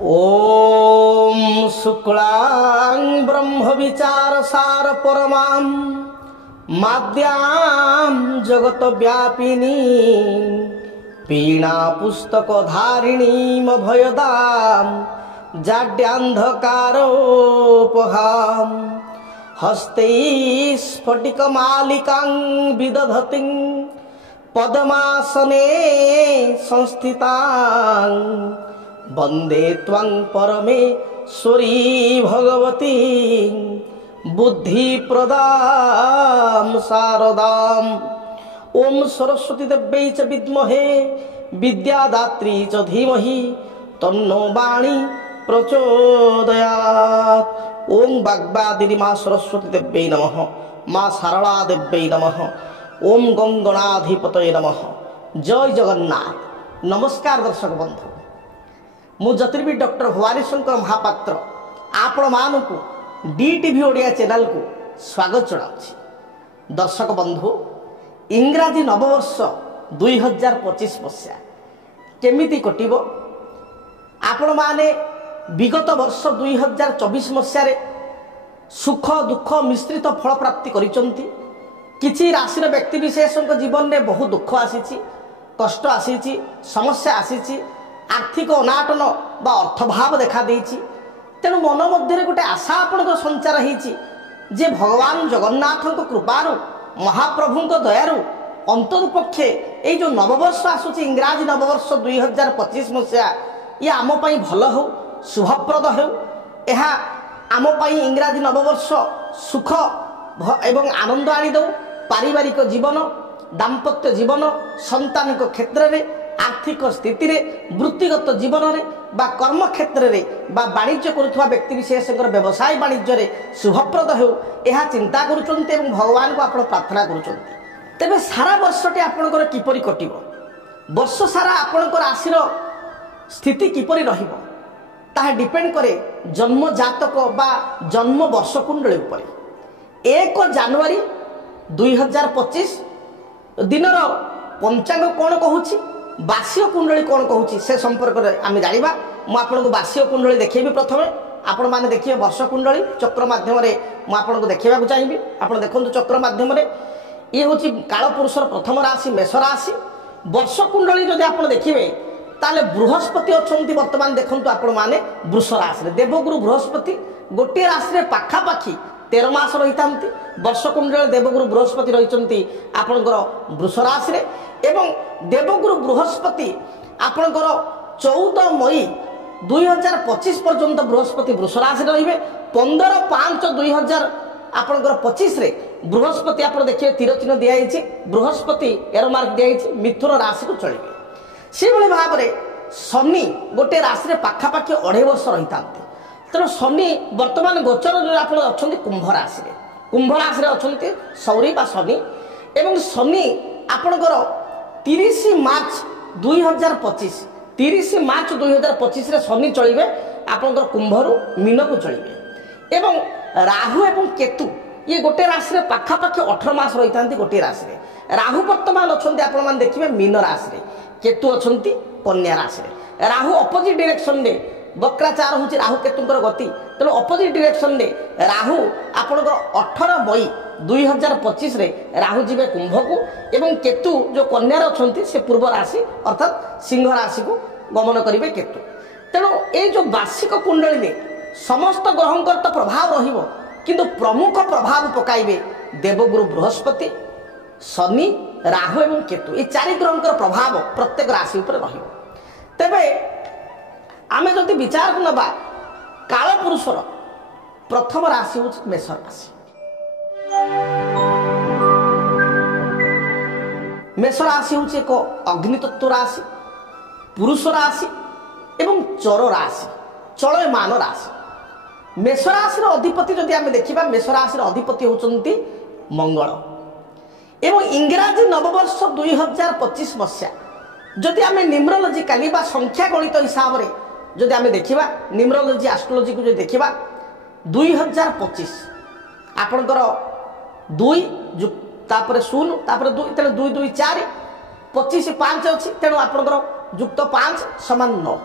ओम शुक्लां ब्रह्म विचार सार परमां माद्यां जगत व्यापिनी पीणा पुस्तक धारिणीम भयदां जाड्यान्धकारोपहां हस्ते स्फटिक मालिकां विदधतिं पद्मासने संस्थितां वंदे त्वं परमेश्वरी भगवती बुद्धि प्रदां शारदाम्। ओम सरस्वती देव्यै च विद्महे विद्यादात्री च धीमहि तन्नो वाणी प्रचोदयात्। ओम वाग्वादिनी मां सरस्वती देव्यै नमः, मां सारला देव्यै नमः, ओम गंगणाधिपतये नमः। जय जगन्नाथ। नमस्कार दर्शक बंधु, मु ज्योतिर्विद डॉक्टर भवानी शंकर महापात्र आपण मानकु डीटीवी ओडिया चैनल को स्वागत जनाउछि। दर्शक बंधु, इंग्राजी नववर्ष 2025 मसीहा केमिति कटिबो आपण माने विगत वर्ष 2024 मसीहा रे सुख दुख मिश्रित फल प्राप्ति करिसंती। किछि राशि व्यक्ति विशेषक जीवन में बहुत दुख आसीछि, कष्ट आसीछि, समस्या आसीछि, आर्थिक अनाटन बा अर्थभाव देखा देइछि। तेणु मन मध्य गोटे आशा आपणकर संचार होइछि जे भगवान जगन्नाथ कृपारु महाप्रभु दयारु अंतरपक्षे ये जो नववर्ष आसुची इंग्राजी नववर्ष 2025 मसीहा ये आम पाई भल हो, शुभप्रद हो। यह आम पाई इंग्राजी नववर्ष सुख एवं आनंद आनी दो। पारिवारिक जीवन, दाम्पत्य जीवन, संतान क्षेत्र में, आर्थिक स्थिति रे, वृत्तिगत जीवन रे बा कर्म क्षेत्र रे बा वाणिज्य करुवा व्यक्ति विशेषकर व्यवसाय वाणिज्य रे शुभप्रद हो, यह चिंता करुचंते एवं भगवान को आपण प्रार्थना करुचंते। तेबे सारा वर्षटी आपणकर किपरि कटिबो, वर्ष सारा आपणकर राशि स्थिति किपरि रहिबो ताहा डिपेंड करे जन्म जातक बा जन्म वर्ष कुंडली उपर। 1 जनवरी 2025 दिनर पंचांग कौन कहूँ, बास्य कुंडली कौन कहूँ से संपर्क में आम जाना। मुझे बास्य कुंडली देखी प्रथम आपण मैंने देखिए वर्ष कुंडली चक्र मध्यम मुझे देखा चाहिए। आप देखो चक्र मध्यम ये हूँ कालपुरुषर प्रथम राशि मेष राशि। वर्ष कुंडली जब आप देखिए ताले बृहस्पति अच्छा बर्तमान देखो आपण मैंने वृष राशि। देवगुरु बृहस्पति गोटे राशि पाखापाखि 13 मास रही था। वर्ष कुंडल देवगुरु बृहस्पति रही आपणकर वृष राशि एवं देवगुरु बृहस्पति आपणकर 14 मई 2025 पर्यंत बृहस्पति वृष राशि रे। 15/5/2025 रे बृहस्पति आप देखिए तीर चिन्ह दिखाई, बृहस्पति एरो मार्क दिखाई, मिथुन राशि को चलिए। से भाव में शनि गोटे राशि पाखापाखि 2.5 वर्ष रही था। तेणु शनि वर्तमान गोचर जो आप कुंभ राशि, कुंभ राशि अच्छा सौरी बा शनि एवं शनि आपणकर 30 मार्च 2025 30 मार्च 2025 रे शनि चलिए आपणकर कुंभरू मीन को चलिए। एवं राहु एवं केतु ये गोटे राशि पाखापाखि 18 मास रही था। गोटे राशि राहु वर्तमान अच्छा आप देखिए मीन राशि, केतु अच्छा कन्या राशि। राहु अपोजिट डायरेक्शन में वक्राचार हूँ राहु केतुंकर गति। तेणु अपोजिट डायरेक्शन में राहु आपणकर 18 मई 2025 रे राहु जीवे कुंभ को एवं केतु जो कन्यार अच्छा से पूर्व राशि अर्थात सिंह राशि को गमन करेंगे केतु। तेणु ये जो वार्षिक कुंडली में समस्त ग्रहंकर तो प्रभाव रहिबो, किंतु प्रमुख प्रभाव पकाइबे देवगुरु बृहस्पति, शनि, राहु एवं केतु। ये 4 ग्रहंकर प्रभाव प्रत्येक राशि उपर रहिबो। तेबे आमे जदि विचार को नबा कालपुरुषर प्रथम राशि हूँ मेष राशि। मेष राशि हूँ एक अग्नितत्व राशि, पुरुष राशि एवं चर राशि, चलयमान राशि। मेष राशि अधिपति जदि आमे देखिबा, मेष राशि अधिपति होचंती मंगल। एवं इंग्राजी नववर्ष 2025 मसीहा जदि आमे न्यूमरोलॉजिकली बा संख्या गणित हिसाब रे जदि आमे देखिबा, न्यूमरोलॉजी एस्ट्रोलॉजी को जो देखिबा 2025 आपणकर 2 तापर 0 तापर 2 तेणु 2 2 4 25 5 अच्छी। तेणु आपणकर युक्त 5 समान 9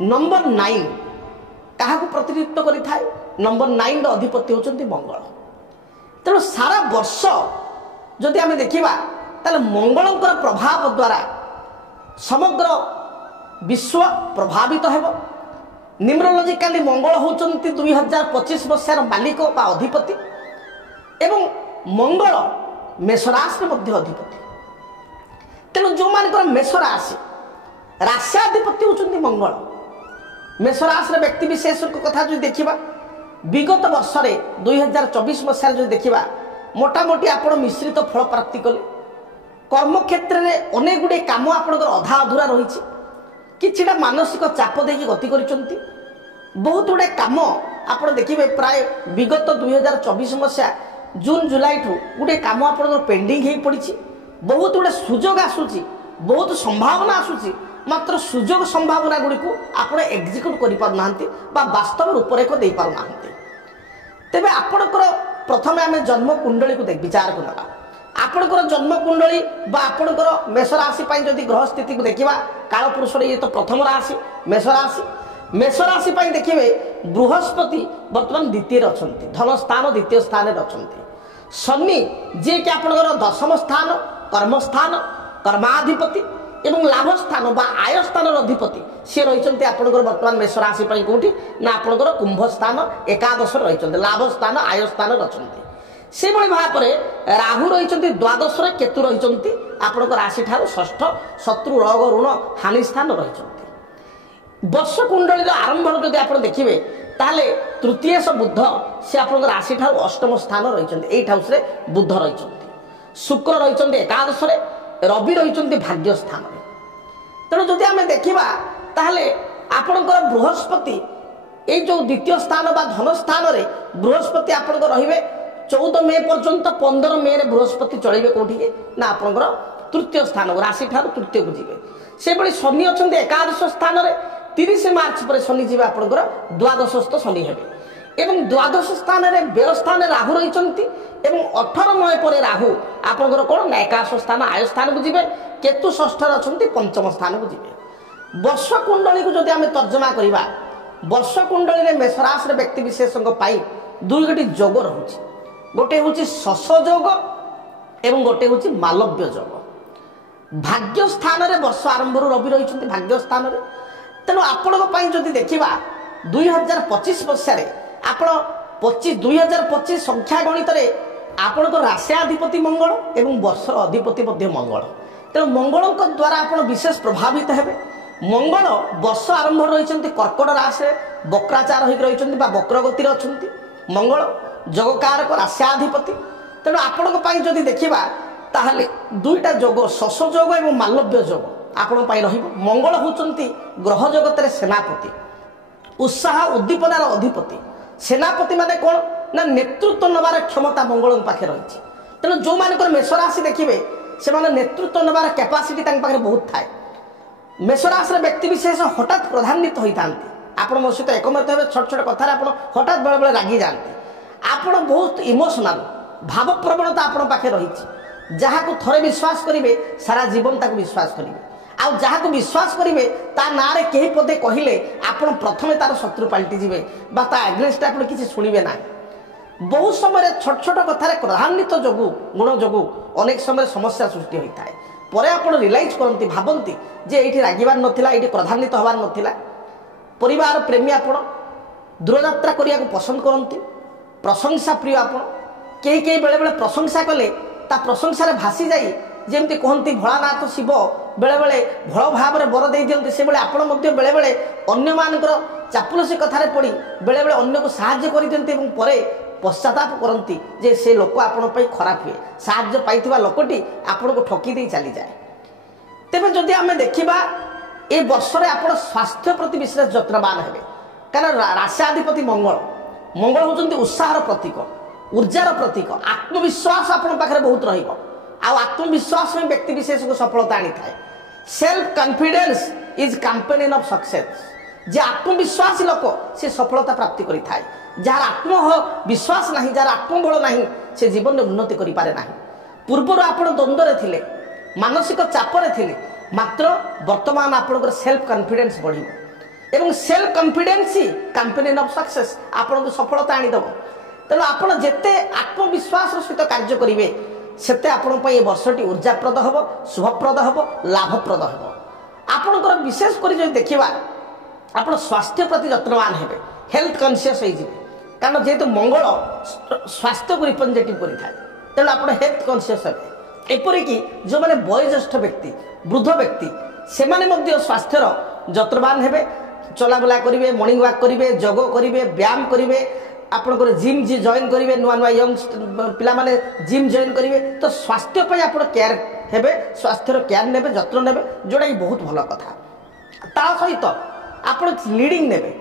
नंबर 9 क्या प्रतिनिधित्व करें नंबर 9 अधिपति होती मंगल। तेणु सारा वर्ष जदि आम देखा ताले मंगल प्रभाव द्वारा समग्र विश्व प्रभावित हो। न्यूमरोलॉजिकली मंगल होती 2025 मसीहार मालिक बा अधिपति एवं मंगल मेष राशि अधिपति। तेणु जो मान मेष राशि राष्ट्राधिपति होती मंगल मेष राशि व्यक्ति विशेष कथा जो देखा विगत वर्ष 2024 मसीह जो देखा मोटामोटी आप मिश्रित फल प्राप्ति कले कर्म क्षेत्र में अनेक गुड़े कम आपंकर अधा अधूरा रही कि मानसिक चाप देकी गति कर बहुत गुड़े कम आप देखिए प्राय विगत 2024 मसीहा जून जुलाई ठू गोटे कम आप पेंडिंग हो पड़ी बहुत गुड़े सुजोग आसूची बहुत संभावना आसूची मात्र सुजोग संभावना गुड़ी को आप एग्जिक्यूट कर वास्तव रूपरेख दे पारना। तेबे आपणकर प्रथम आम जन्म कुंडली को विचार को ना आपणकर जन्म कुंडली आपणकर मेष राशि जदि ग्रह स्थिति को देखा काल पुरुष ये तो प्रथम राशि मेष राशि देखिए बृहस्पति वर्तमान द्वितीय अच्छा धन स्थान द्वितीय स्थान अच्छा शनि जी कि आपणकर दशम स्थान कर्मस्थान कर्माधिपति एवं लाभ स्थान बा आय स्थान अधिपति सी रही आपंकर बर्तमान मेष राशि कौटी ना आपंकर कुंभ स्थान एकादश रही लाभ स्थान आय स्थान अच्छा से भाव में राहु रही द्वादश केतु रही आपंकर राशि ठार षष्ठ शत्रु रोग ऋण हानि स्थान रही वर्ष कुंडली आरंभ जब आप देखिए ताले तृतीय बुध से आप राशि ठार अष्टम स्थान रही हाउस बुध रही शुक्र रही एकादश रवि रही भाग्य स्थान। तेणु जदि आम देखा ताहले आपणकर बृहस्पति ये जो द्वितीय स्थान बा धन स्थान रे बृहस्पति आपणकर रहिबे 14 मे पर्यंत 15 मे रे बृहस्पति चलिबे कोठी ना आपणकर तृतीय स्थान राशि ठार तृतीय को जीवे से बड़ी शनि अछंते एकादश स्थान रे 30 मार्च पर शनि जीवे आपणकर द्वादशस्थ शनि हेबे एवं द्वादश स्थान रे व्यय स्थान राहु रही एवं 18 मय पर राहु आपंकर कौन ना एकादश स्थान आय स्थान को जीवे केतु षष्ठ अच्छा पंचम स्थान को जीवे। वर्ष कुंडली को जब आम तर्जमा करवा वर्ष कुंडली में मेष राशि व्यक्ति विशेष दुई गोटी जोग रोचे गोटे हूँ शश जोग एवं गोटे हूँ मालव्य जोग। भाग्य स्थान में वर्ष आरंभ रवि रही भाग्य स्थान में तेणु आपण जदि देखा 2025 मसीह आप 2025 संख्या गणित आपण राष्ट्राधिपति मंगल एवं वर्ष अधिपति मंगल तेणु मंगल द्वारा आप विशेष प्रभावित हेबे। मंगल वर्ष आरंभ रही कर्कट राशि वक्राचार होकर रही वक्रगति अच्छा मंगल जगकारक राष्ट्राधिपति तेणु आपण जदि देखा ताहले दुईटा जोग शश जोग एवं मालव्य जोग आपण मंगल होती ग्रह जगत सेनापति उत्साह उद्दीपनार अधिपति सेनापति माने कौन ना नेतृत्व नबार क्षमता मंगल पाखे रही तेणु जो मान मेष राशि देखिए से नेतृत्व नबार कैपासिटी पाखे बहुत थाए। मेष राशि व्यक्ति विशेष हठात प्रधान्वित होता आप मो सहित एकमत हे छोट छोट कथार हठात बेले बेले रागी जाते आप बहुत इमोशनाल भाव प्रवणता आपण पाखे रही जहाँ थरे विश्वास करेंगे सारा जीवन ताक विश्वास करेंगे आउ जहाँ विश्वास करेंगे ता ना कहीं पदे कहले आप प्रथम तार शत्रु पलटि जाए एग्नेस्ट आप किसी शुणे ना। बहुत समय छोट छोट कथार प्रधान्वित जोगु गुण जोगु अनेक समय समस्या सृष्टि होता है पर आप रियलाइज करती भावती जे ये रागबार नाला ये प्रधान्वित हबार नाला परिवार प्रेमी आप दूरयात्रा करने को पसंद करती प्रशंसा प्रिय आप कई बेले बेले प्रशंसा कले ता प्रशंसा भासी जाए जमती कहती भोलानाथ शिव बेले बेले भल भाव में बर दे दिखते से बेले बेले बेले अन्य मानकर चापुलसी कथार पड़ी बेले बेले अन्य को साहाय्य कर दिखते पर पश्चाताप करती जे से लोक आप खराब हुए साहाय्य पाई लोकटी आपन को ठकी दे चली जाए। तेज जदि आम देखा ये वर्ष में आप स्वास्थ्य प्रति विशेष जत्नवान हे कारण राष्ट्राधिपति मंगल मंगल होती उत्साह प्रतीक ऊर्जार प्रतीक आत्मविश्वास आपण पाखे बहुत रहिबो आत्मविश्वास में व्यक्ति विशेष को सफलता आनी थाए। Self confidence is companion of success जे आत्मविश्वासी लोक से सफलता प्राप्ति करि थाए जार आत्मविश्वास नहीं जार आत्मबल नहीं से जीवन में उन्नति करि पारे नहीं। पूर्वर आपण द्वंद्व थिले मानसिक चापर थिले मात्र वर्तमान आपणकर सेल्फ कॉन्फिडेंस बढ़िबो এবং সেल्फ कॉन्फिडेंस कंपेनियन ऑफ सक्सेस आपन सफलता आनी दबो। तेणु आप जिते आत्मविश्वास सहित कार्य करेंगे सेते आपण वर्षटी ऊर्जाप्रद हम, शुभप्रद हम, लाभप्रद हम। आपणकर विशेष कर देखा आप स्वास्थ्य प्रति जत्नवान हे, हेल्थ कॉन्शियस हो, कारण जेहेतु मंगल स्वास्थ्य को रिप्रेजेंटेटिव करें तेणु आप हेल्थ कॉन्शियस हे। एपरिक जो मैंने वयोज्येष्ठ व्यक्ति वृद्ध व्यक्ति से स्वास्थ्यर जत्नवान हे, चलाबुला करेंगे, मॉर्निंग वॉक करेंगे, जोग करेंगे, व्यायाम करेंगे, आपंकर जिम जी जॉइन करेंगे, नुआ नुआ यंग पिला माने जिम जॉइन करेंगे, तो स्वास्थ्य पे आप केयर हेबे, स्वास्थ्यर केयर नेबे, जत्न नेबे, जोटा कि बहुत भल कथा। ता सहित आप लीडिंग नेबे,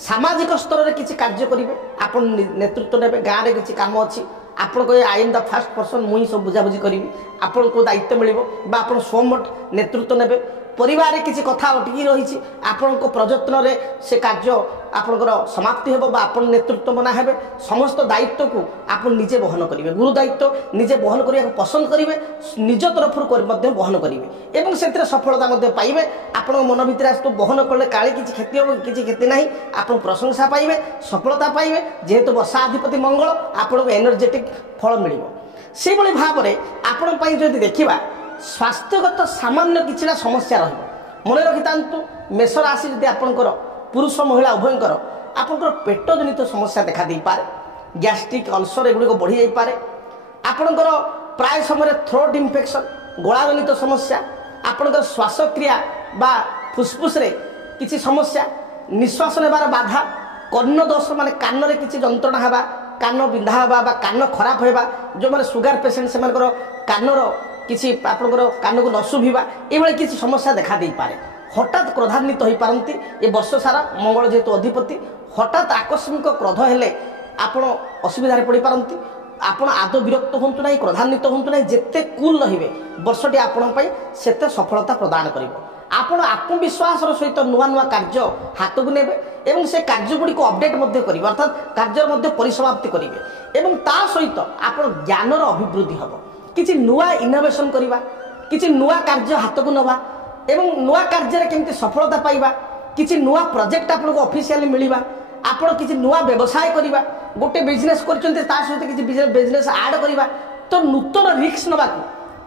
सामाजिक स्तर में किसी कार्य करेंगे, आप नेतृत्व नेबे, गाँव में किसी काम अच्छी आपको I am the first person मुझे सब बुझाबुझी करी, आपको दायित्व मिल स्वमट नेतृत्व नेबे, परिवार किसी कथा अटकी रही आपण प्रयत्न रे से कार्य आपंकर समाप्ति हेब बा आपण नेतृत्व बना हेबे, समस्त दायित्व को आप निजे बहन करेंगे, गुरु दायित्व निजे बहन करने पसंद करेंगे, निज तरफ बहन करेंगे एवं से सफलता पाइबे। आपण मन भितर आस बहन कले काले किसी क्षति हो किसी क्षति ना, आप प्रशंसा पाइबे, सफलता पाइबे, जेहेतु वर्षाधिपति मंगल आपको एनर्जेटिक फल मिल। से भाव में आपण देखा स्वास्थ्यगत सामान्य किसी समस्या मन रखी था। मेष राशि जब आपंकर पुरुष महिला उभयंकर आपंकर पेट जनित समस्या देखा दे पारे, गैस्ट्रिक अल्सर एगुड़िक बढ़ी जाई पारे, आपंकर प्राय समय थ्रोट इन्फेक्शन गला जनित समस्या, आपंकर श्वासक्रिया बा फुसफुस रे किसी समस्या, निश्वास नेबार बाधा, कर्ण दोष माने कान रे किसी जंत्रणा हेबा, कान बिंधा हेबा बा कान खराब हेबा, जो माने सुगर पेशेंट से कानर किसी आपंकर कान को न शुभिबा ये किसी समस्या देखा दे पारे। हठात क्रोधान्वित हो पारती ये वर्ष सारा मंगल जेहेतु अधिपति, हठात आकस्मिक क्रोध हेले आपण असुविधार पड़ पारती। आपण आदौ विरक्त हूँ ना, क्रोधान्वित हूँ ना, जिते कूल रे वर्षटी आपण सेते सफलता प्रदान कर। आपण आत्मविश्वास सहित नुआ नुआ कार्य हाथ को नेबे एवं से कार्य गुड़ी को अपडेट करेंगे, अर्थात कार्य परिसमाप्ति करेंगे एवं ता सहित आपण ज्ञानर अभिवृद्धि हम, किसी नुआ इनोवेशन करवा, किसी नुआ कार्य हाथ को नवा एवं नुआ कार्य केमती सफलता पाइबा, किसी नुआ प्रोजेक्ट आपको ऑफिशियली मिलवा, आपण किसी नुआ व्यवसाय करवा, गोटे बिजनेस करछन्ते ता सहित किसी बिजनेस ऐड करवा, तो नूतन रिस्क नवा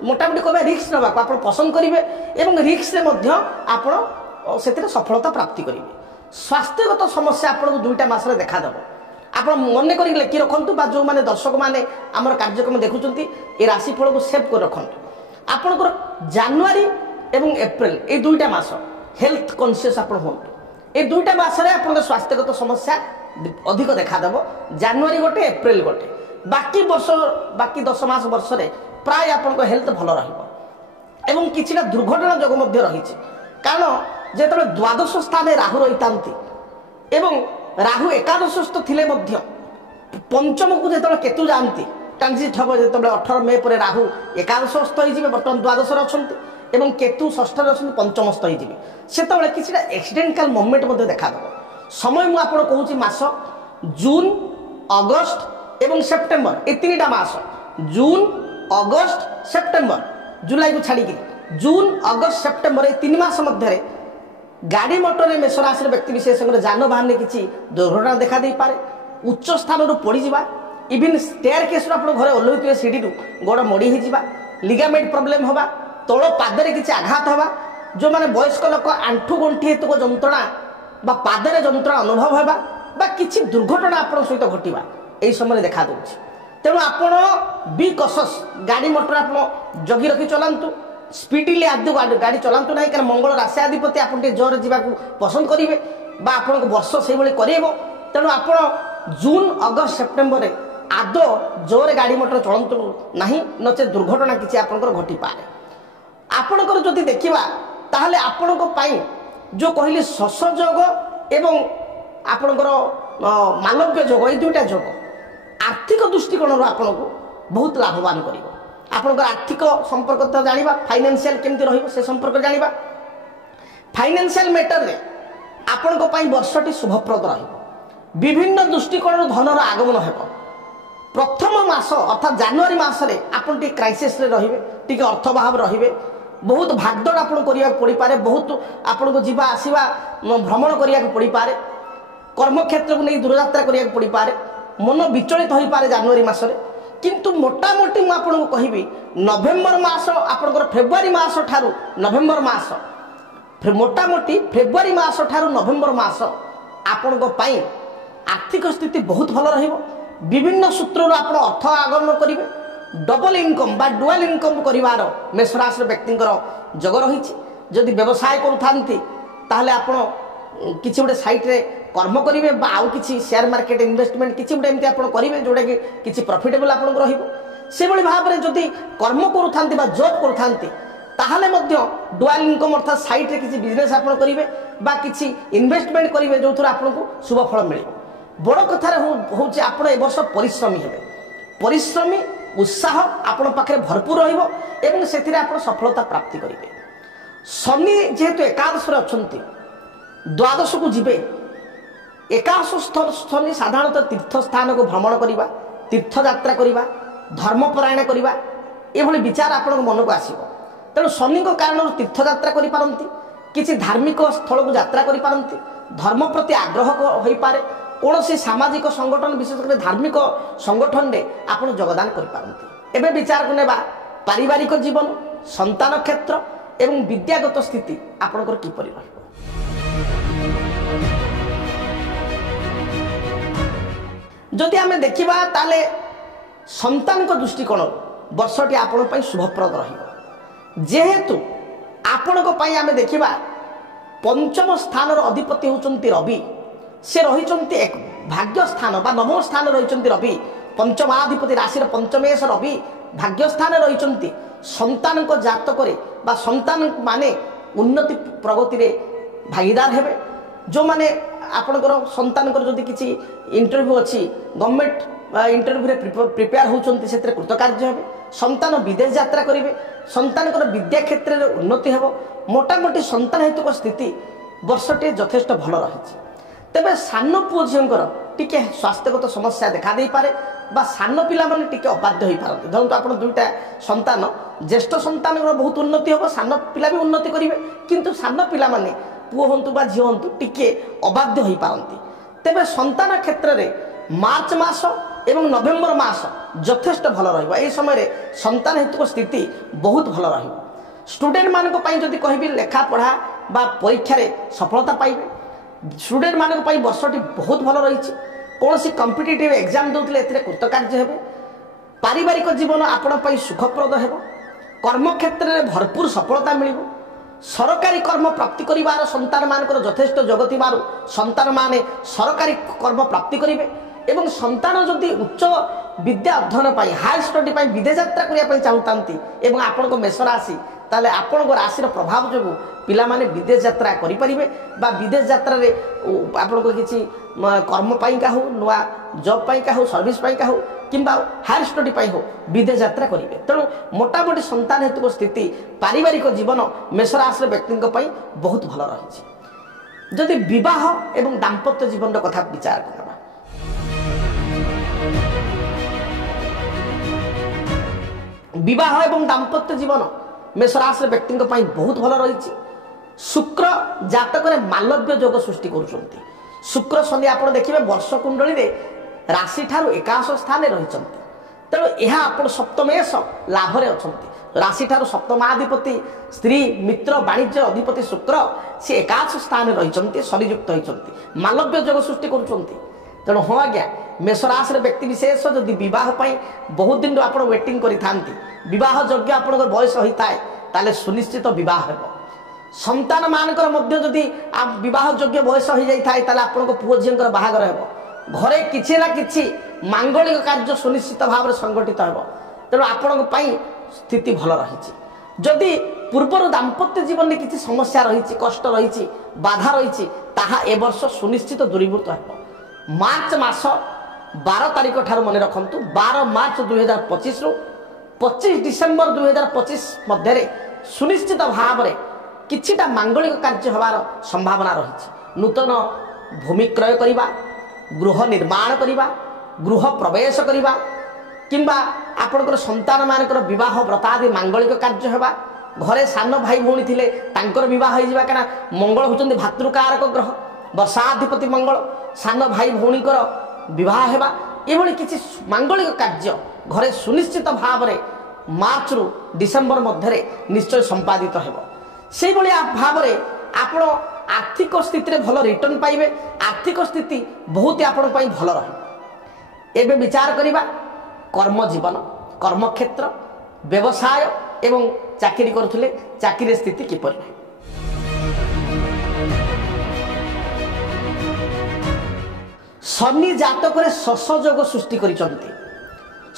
मोटामोटी कहबा रिस्क नवा आप पसंद करेंगे एवं रिस्क रे मध्य आपण सेतिर सफलता प्राप्ति करेंगे। स्वास्थ्यगत समस्या आपको दुईटा मासरे देखा देव। आप मन कर लिखि रखु बा जो माने दर्शक माने आमर कार्यक्रम देखुं ये राशिफल को सेव कर रखु। आपणकर जानुआरी एवं एप्रिल ये दुईटा मास हेल्थ कॉन्शियस आप हूँ, ये दुईटा मासरे आप स्वास्थ्यगत समस्या अधिक देखा देव। जानुआरी गोटे एप्रिल गोटे, बाकी वर्ष बाकी 10 मास वर्ष रे प्राय आपन हेल्थ भल रही कि दुर्घटना जोग रही, कारण जो द्वादश स्थान राहु रही था एवं राहु एकादशस्थ थिले मध्य पंचम को जो केतु जाती ट्रांजिट हम जो 18 मे पर राहु एकादशस्थ हो बर्तमान द्वादश अच्छा केतु षष्ठ अच्छा पंचमस्थ हो किसी एक्सीडेंटाल मोमेंट देखा देव। समय मुझे कहूँ मास जून अगस्त एवं सेप्टेम्बर ये 3टा मास, जून अगस्त सेप्टेम्बर जुलाई को छाड़ी जून अगस्त सेप्टेम्बर ये 3 मास मध्य गाड़ी मोटर मेष राशि व्यक्ति विशेष जानवाहन में किसी दुर्घटना देखा दे पारे, उच्च स्थान पड़ीजा, इवन स्टेयर केस घरे ओह्लुवे सीढ़ी गोड़ मोड़ी होगा, लिगामेंट प्रोब्लेम हवा, तल पादरे किसी आघात हवा, जो माने वयस्क लोक आंठू गंठी हेतु जंत्रणा बा पादरे जंत्रणा अनुभव होगा बा किसी दुर्घटना आप सहित घटवा यही समय देखा दूसरी। तेणु आपण बी कॉशस, गाड़ी मोटर आप जगी रखी चलांतु, स्पीडली आदि गाड़ी चलांतु ना, कारण मंगल राशि अधिपति आप जोर जावाक पसंद करेंगे बा आपण वर्ष से करेब। तेणु आप जून अगस्त सेप्टेम्बर आदौ जोर गाड़ी मोटर चलतु ना, नचे दुर्घटना किसी आपंकर घटी पाए। आपणकर जदि देखा ताहले आपण जो कहली शश जोग एवं आपणकर मालव्य जोग ये दुईटा जोग आर्थिक दृष्टिकोण आपको बहुत लाभवान कर। आपंकर आर्थिक संपर्क तो जाना, फाइनेंशियल केमती रही से संपर्क जाना, फाइनेंशियल मैटर रे आपण वर्षटी शुभप्रद रविभिन्न दृष्टिकोण धनर आगमन हो। प्रथम मास अर्थात जानुआरी मासरे आपन टी क्राइसिस रे रहिबे, टी अर्थभाव रहिबे, बहुत भागदौड़ आपन करिया पड़ी पारे बहुत आपन को जीवा आसीबा भ्रमण करिया पड़ी पारे कर्म क्षेत्र को नहीं दूरयात्रा करिया पड़ी पारे मन विचलित होई पारे जनवरी मासरे किंतु मोटामोटी मु आपन को कहिबी नवेम्बर मास आपन फेब्रुआरी मास ठारू नवेम्बर मास मोटामोटी फेब्रुआरी मास ठारू नवेम्बर मास आपण आर्थिक स्थिति बहुत भल रहिबो विभिन्न सूत्रु आपण अर्थ आगमन करिवे डबल इनकम बा डुअल इनकम करिवार मेष राशि व्यक्तिंकर जग रहिछि जदि व्यवसाय करूथांती ताहले आपण किछि गोटे साइट रे कर्म करिवे बा आउ किछि शेयर मार्केट इन्वेस्टमेंट किछि गोटे एमती आपण करिवे जोडा कि किछि प्रॉफिटेबल आपण रहिबो से भली भाबरे जदि कर्म करूथांती बा जॉब करूथांती ताहले मध्य डुअल इनकम अर्थात साइट रे किछि बिजनेस आपण करिवे बा किछि इन्वेस्टमेंट करिवे जोथुर आपनको शुभ फल मिलिबो बड़ कथा होउछि आपण ए वर्ष परिश्रमी हेबे परिश्रमी उत्साह आपण पाखे भरपूर रहिबो एवं सेथिरे आपण सफलता प्राप्ति करिवे शनि जेहेतु एकादश रे अछंती द्वादश को जिबे एकादश शनि साधारणतः तीर्थ स्थान को भ्रमण करिबा तीर्थ यात्रा करिबा धर्मपरायण करिबा एभली विचार आपण मन को आसीबो तेणु शनि को कारण तीर्थ यात्रा करि पारंती किछि धार्मिक स्थल को यात्रा करि पारंती धर्म प्रति आग्रह होई पारे कौन से सामाजिक संगठन विशेषकर धार्मिक संगठन में आप योगदान करते विचार को नेबा पारिवारिक जीवन संतान क्षेत्र एवं विद्यागत स्थिति आपणकर किपर जदि आम देखा ताले संतान दृष्टिकोण वर्षटी आपण शुभप्रद जेहेतु आपण आम देखा पंचम स्थान अधिपति होती रवि से रही एक भाग्य स्थान बा नवम स्थान रही रवि पंचमाधिपति राशि पंचमेश रवि भाग्य स्थान रही संतान को जातक बा संतान माने उन्नति प्रगति रे भागीदार हेबे जो माने आपणकर संतान जदि किसी इंटरव्यू अच्छी गवर्नमेंट इंटरव्यू रे प्रिपेयर होउचंती सेतरे कृतकार्य हेबे संतान विदेश यात्रा करिवे संतान विद्या क्षेत्र में उन्नति हेबो मोटामोटी संतान हेतु स्थिति वर्षटे यथेष्ट भल रही तेबे सान पुओ झीर टिके स्वास्थ्यगत समस्या देखा दे पारे बा सान पिला माने टिके अबाध्य होई पारते धरतु आपण दुईटा संतान ज्येष्ठ संतान बहुत उन्नति होबो सान पिला भी उन्नति करिवे किंतु सान पिला माने पुओ हंतु बा झील हंतु टिके अबाध्य होई पारंती तेबे संतान क्षेत्र रे मार्च मास एवं नवेम्बर मास यथेष्ट भल रहिबो एई समय रे संतान हेतु स्थिति बहुत भल रहिबो स्टूडेंट मानको पई जदि कहबी लेखा पढ़ा बा परीक्षा रे सफलता पाइबे स्टूडेंट मानक वर्षटी बहुत भल रही कौन सी कॉम्पिटिटिव एग्जाम दौले कृतकार्य हे पारिवारिक जीवन आपण सुखप्रद हे कर्म क्षेत्र में भरपूर सफलता मिल सरकारी कर्म प्राप्ति कर संतान मान यथेष्ट जग थी संतान माने सरकारी कर्म प्राप्ति करेंगे एवं संतान जदि उच्च विद्या अध्ययन हायर स्टडी विदेश यात्रा करने चाहूँ एवं आपण मेष राशि ताले आपण राशि प्रभाव जो पिला माने विदेश यात्रा करें विदेश यात्रा रे आपण को किसी कर्म का हो नुआ जॉब का हो सर्विस का हो किंबा हायर स्टडी हो विदेश यात्रा करेंगे तेणु मोटामोटी संतान हेतु स्थिति पारिवारिक जीवन मेष राशि व्यक्ति बहुत भल रही जदि विवाह एवं दाम्पत्य जीवन कथा विचार करवा विवाह एवं दाम्पत्य जीवन मेष राशि व्यक्ति बहुत भल रही शुक्र जातक मालव्य योग सृष्टि करुँच शुक्र शनि आप देखिए वर्ष कुंडली राशि ठार एकादश स्थान रही तेणु यह आप सप्तमेश लाभ अच्छा राशि ठार सप्तमाधिपति स्त्री मित्र वाणिज्य अधिपति शुक्र सी एकादश स्थान रही शनियुक्त होती मालव्य योग सृष्टि करुँच तेणु हाँ आज्ञा मेष राशि व्यक्ति विशेष जदि बहुत बहुत दिन आप वेटिंग करवाह योग्य आप बयस होता है ताले सुनिश्चित बहुत हो संतान मानकर मध्य जदि बहुत योग्य बयस हो जाए आपको पुओ झील बाहागर हो घरे किसी ना कि मांगलिक कार्य सुनिश्चित भाव में संगठित हो तेणु आपण स्थिति भल रही जदि पूर्वर दाम्पत्य जीवन में किसी समस्या रही कष्ट रही बाधा रही ताहा ए वर्ष सुनिश्चित दूरीभूत हो मार्च मास 12 तारीख ठार मन रखु 12 मार्च 2025 रु 25 डिसेम्बर 2025 मध्य सुनिश्चित भाव में किछिटा मांगलिक कार्य हबार संभावना रही नूतन भूमि क्रय करवा गृह निर्माण करवा गृह प्रवेश करवा किंबा आपणकर संतान मानकर विवाह व्रतादि मांगलिक कार्य हेबा घरे सान भाई भौणी थिले तांकर विवाह हो जावा काना मंगल होचंदी भातृकारक ग्रह वर्षाधिपति मंगल सान भाई भौणीकर विवाह हेबा एभली किछि मांगलिक कार्य घरे सुनिश्चित भाव में मार्च रु डिसेम्बर मध्य निश्चय संपादित हेबो से भली भाव में आपण आर्थिक स्थिति भल रिटर्न पाइबे आर्थिक स्थिति बहुत आपण पई भल रहे एबे विचार करिबा कर्म जीवन कर्मक्षेत्र व्यवसाय एवं चाकरी करुले चाकरी स्थिति किपर शनि जातक शशयोग सृष्टि करिसंती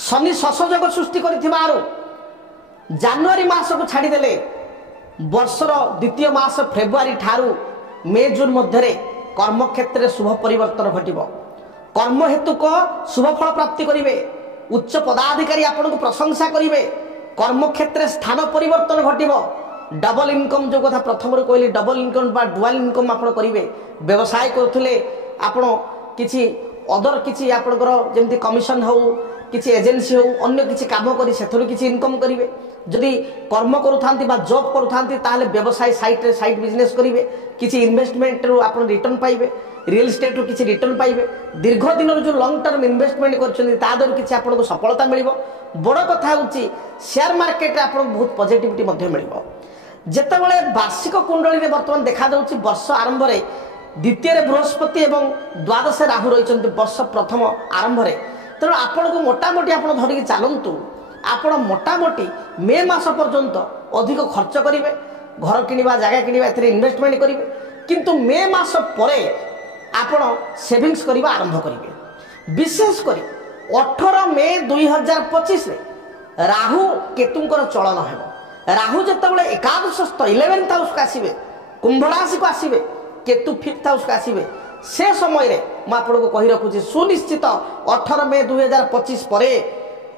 शनि शशयोग सृष्टि करिथिबारो जनवरी मास को छाड़ीदेले वर्षर द्वितीय मास फेब्रुआरी ठारू मे जून मध्य कर्मक्षेत्र शुभ परिवर्तन घटिब कर्म हेतु को शुभ फल प्राप्ति करिवे उच्च पदाधिकारी आपन को प्रशंसा करिवे कर्मक्षेत्र स्थान परिवर्तन घटिब डबल इनकम जो कथा प्रथम कहली डबल इनकम बा डुअल इनकम आपन करिवे व्यवसाय करथुले आपन किछि अदर किछि आपनकर जेमति कमिशन हो किछि एजेंसी हो अन्य किछि काम करी सेथरु किछि इनकम करिवे जदि कर्म करूथांती बा जॉब करूथांती ताले व्यवसाय साइट बिजनेस करिवे किछि इन्वेस्टमेंट रो आपन रिटर्न पाइबे रियल एस्टेट रो किछि रिटर्न पाइबे दीर्घ दिन रो जो लॉन्ग टर्म इन्वेस्टमेंट करछन्ती ता दर किछि आपन को सफलता मिलिबो बड़ कथा होछि शेयर मार्केट रे आपन बहुत पॉजिटिविटी मध्ये मिलिबो जेतेबेले वार्षिक कुंडली रे वर्तमान देखा जाउछि वर्ष आरंभ रे द्वितीय बृहस्पति एवं द्वादश राहु रही वर्ष प्रथम आरंभ रे तेणु आपण को मोटामोटी आप धरिकी चलतु आपण मोटामोटी मे मास पर्यंत अधिक खर्च करेंगे घर किणवा जगह किणवा इन्वेस्टमेंट करेंगे किंतु मे मास परे आपण सेविंग्स करने आरंभ करेंगे विशेषकर 18 मे 2025 राहु केतुंकर चलन है राहु जितेबाला एकादश 11th हाउस को आसवे कुंभ राशि को आसवे केतु 5th हाउस को आसवे से समय रे मैं आपको कही रखुची सुनिश्चित 18 मे 2025 पर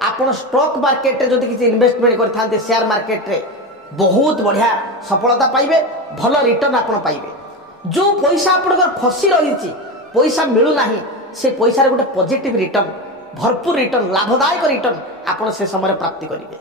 आपण स्टॉक मार्केट रे जदि किसी इन्वेस्टमेंट करथांते शेयर मार्केट रे बहुत बढ़िया सफलता पाइबे भल रिटर्न आपण पाइबे जो पैसा आपनकर फसी रही पैसा मिलू नाही से पैसा रे गोटे पॉजिटिव रिटर्न भरपूर रिटर्न लाभदायक रिटर्न आपण से समय प्राप्ति करेंगे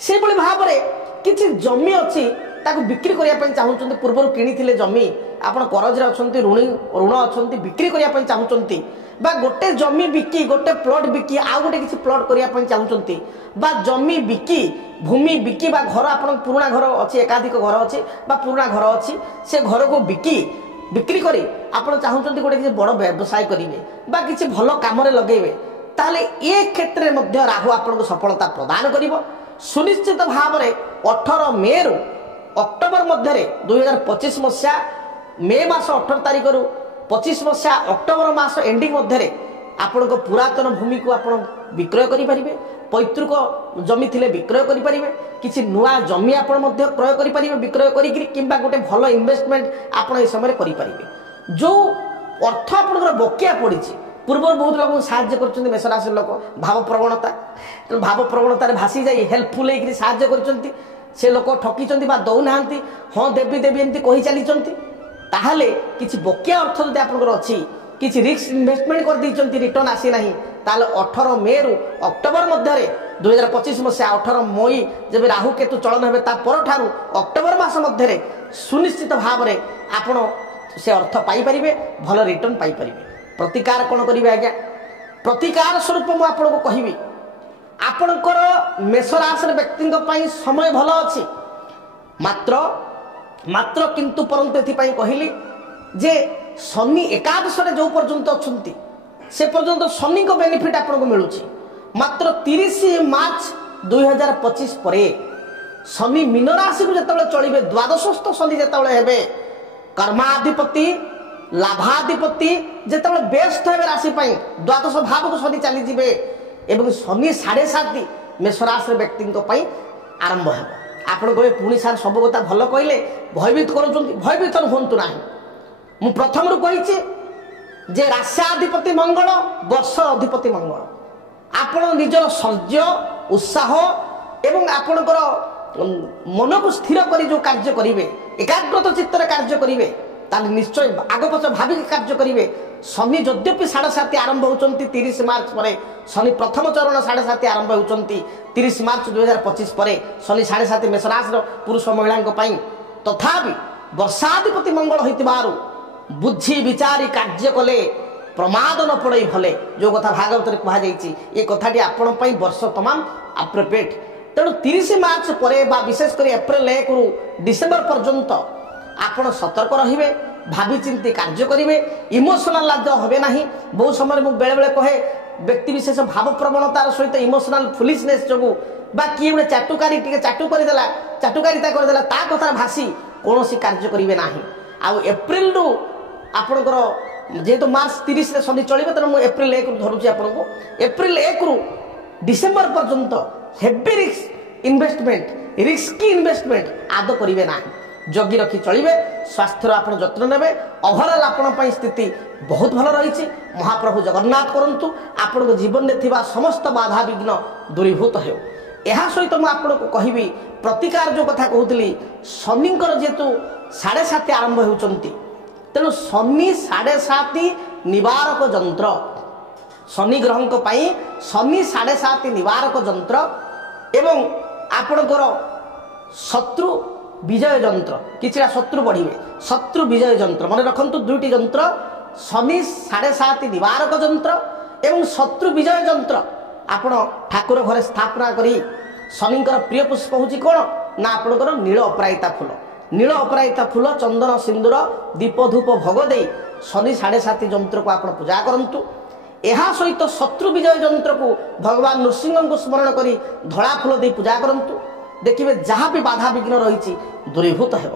से भली भाव में किसी जमी अच्छी ताकू बिक्री करने चाहूँगी पूर्व किनी जमी आपण करजरे अच्छा ऋण अच्छा बिक्री करने चाहूँगी बा गोटे जमी बिकी गोटे प्लट बिकी आउ गोटे किसी प्लट करने चाहूँगी बा जमी बिकी भूमि बिकी बा घर आप पुराना घर अच्छी एकाधिक घर अच्छी बा पुराना घर अच्छी से घर को बिक्री करी आप चाहूँगी गोटे किसी बड़ व्यवसाय करेंगे बा किसी भल कम लगे ताले ये क्षेत्र में राहु आपको सफलता प्रदान करिवो सुनिश्चित भाव में 18 मे रु अक्टोबर मध्य 2025 मसीहा मे मास 18 तारिख रु 25 मसीहा अक्टोबर मास एंडिंग मध्य आपण पुरातन भूमि को आप विक्रय करें पैतृक जमी थिले विक्रय करें किसी नुआ जमी आप क्रय करें विक्रय करा गोटे भल इन्वेस्टमेंट आप समय करें जो अर्थ आप बकिया पड़ी पूर्व बहुत लोग साहाଯ୍य कर मेषराशि लोक भाव प्रवणतार भासी जाई हेल्पफुल होकर साहाଯ୍य कर से लोक ठकी दौना हाँ देवी देवी एमती कही चली ताहले किसी बकिया अर्थ जब आपंकर अच्छी किसी रिस्क इन्वेस्टमेंट कर देइचंती रिटर्न आसी नाही ताले 18 मे रु अक्टोबर मध्य 2025 मसीहा 18 मई जब राहु केतु चलन हेबे ता पर ठारू अक्टोबर मास मध्य सुनिश्चित भाव में आपण से अर्थ पाई परिबे भल रिटर्न पाई परिबे प्रतिकार कौन करेंगे आज्ञा प्रतिकार स्वरूप मुझे आपको कहबी आपणकर मेष राशि व्यक्ति समय भल अच्छी मात्र मात्र किंतु परंतु एथिपाई कहली जे शनि एकादश जो पर्यंत अच्छी से पर्यंत शनि को बेनिफिट आपको मिलूँ मात्र 30 मार्च 2025 पर शनि मीन राशि को जिते चलिए द्वादशस्थ शनि जिते हे कर्माधिपति लाभाधिपति जिते व्यस्त हे राशि द्वादश भाव को शनि चलीजे एवं शनि 7.5 मेष राशि व्यक्ति आरंभ हो आप पुणी सार सब कथा भल कहले भयभीत भयभीत हूँ ना मु प्रथम रू कही जे राश्याधिपति मंगल वर्ष अधिपति मंगल आपण निजर शौर्य उत्साह एवं आपणकर मन को स्थिर कर जो कार्य करेंगे एकाग्रत चित्तर कार्य करेंगे ताले निश्चय आग पछ भाविक कार्य करेंगे। शनि यद्यपि 7.5 आरंभ होती 30 मार्च पर शनि प्रथम चरण 7.5 आरंभ होती 30 मार्च 2025 पर शनि 7.5 मेष राशि पुरुष महिला तथापि वर्षाधिपति मंगल होइतिबारु बुद्धि विचारी कार्य कले प्रमाद न पड़े भले जो कथा भागवत कह ये कथाटी आपण वर्ष तमाम अप्रोप्रिएट। तेणु 30 मार्च पर विशेषकर एप्रिल 1 रु डिसेम्बर पर्यंत आपण सतर्क रहिबे, भावी चिंती कार्य करेंगे, इमोशनाल हे ना। बहुत समय मुझे बेले बेले कहे व्यक्ति विशेष भाव प्रवणतार सहित इमोशनाल फुलिशनेस जो किए गोटे चाटुकारी करदेला चाटुकारिता करदेला ता कथा भासी कौन कार्य करेंगे ना। आउ एप्रिल रु आपणकर जेहेतु मार्च 30 शनि चलिए तेनाली मुझे एप्रिल 1 रु धरुची आपको एप्रिल 1 रु डिसेम्बर पर्यंत हेवी रिस्की इन्वेस्टमेंट आद करेंगे ना। जगी रखी चलिए, स्वास्थ्यर आप जत्न नेबे। ओवरऑल आपण स्थिति बहुत भल रही। महाप्रभु जगन्नाथ करंतु आपण जीवन में थिबा समस्त बाधा विघ्न दूरीभूत हो। यह सहित मुझे आपको कहबी प्रतिकार जो कथा कहूली शनिंकर जेहेतु 7.5 आरंभ होती तेणु शनि 7.5 निवारक जंत्र शनि ग्रहों शनि 7.5 निवारक जंत्र एवं आपणकर शत्रु विजय जंत्र किछिटा शत्रु बढ़े शत्रु विजय जंत्र मन रखु 2टी जंत्र शनि 7.5 निवारक जंत्र एवं शत्रु विजय जंत्र आपण ठाकुर घरे स्थापना करी। शनिंकर प्रिय पुष्प हूँ कौन ना आपणकर नील अपराजिता फूल चंदन सिंदूर दीप धूप भोग दे शनि 7.5 जंत्र को आप पूजा करूँ। यह सहित शत्रु विजय जंत्र को भगवान नृसिंह को स्मरण करी धड़ा फूल दे पूजा करूँ। देखिए जहाँ भी बाधा विघ्न रही दूरीभूत हो।